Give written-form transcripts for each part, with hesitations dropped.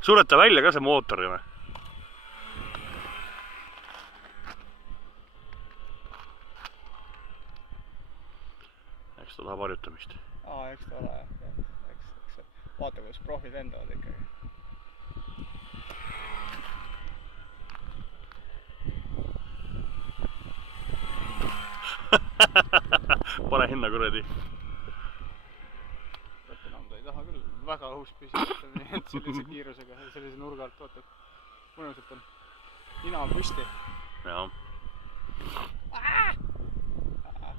Sureta välja ka see mootor või? Eks ta tahab harjutamist. Eks ta ole jah. Vaata, kuidas profid lendavad ikkagi. Pane hinna kuradi. Enam ta ei taha küll väga õhus püsida, sellise kiirusega, sellise nurga alt, vaata. Mõnusalt on. Nina on püsti. Jaa.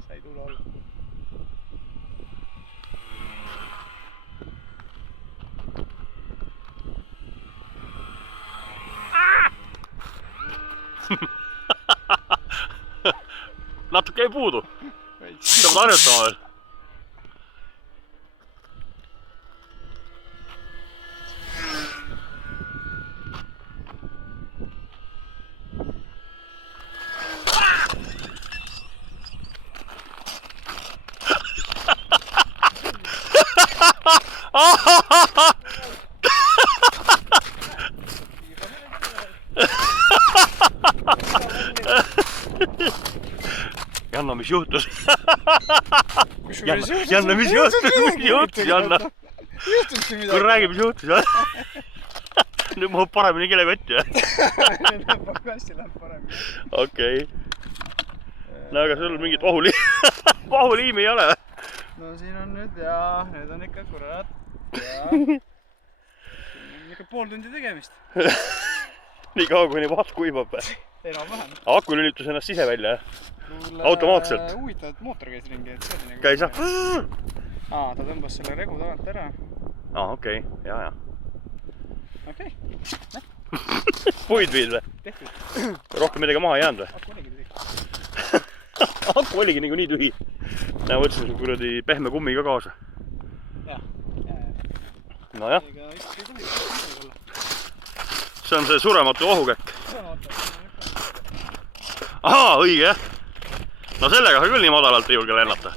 Sa ei tule olla. Natuke ei puudu. Peab harjutama veel. Janno, mis juhtus? Janno, mis juhtus, Janno? Kui räägi, mis juhtus? Nüüd mahub paremini kilekotti, Nüüd pakassi läheb paremini. Okei. No aga sul mingit vahuliimi ei ole? No siin on nüüd ja nüüd on ikka kurat. Ikka pool tundi tegemist. Nii kaua, kuni vaht kuivab. Enam-vähem. Aku lülitus ennast ise välja? Automaatselt? Huvitav, et mootor käis ringi. Käis jah? Ta tõmbas selle regu tagant ära. Okei, jaa. Okei. Puid viid või? Tehtud. Rohkem midagi maha ei jäänud või? Aku oligi tühi. Aku oligi nii tühi. Näe, võtsin sul kuradi pehme kummi ka kaasa. Jah. Nojah. Ega ikkagi ei tohi olla. See on see surematu ohukäkk. Ahaa, õige jah. No sellega sa küll nii madalalt ei julge lennata.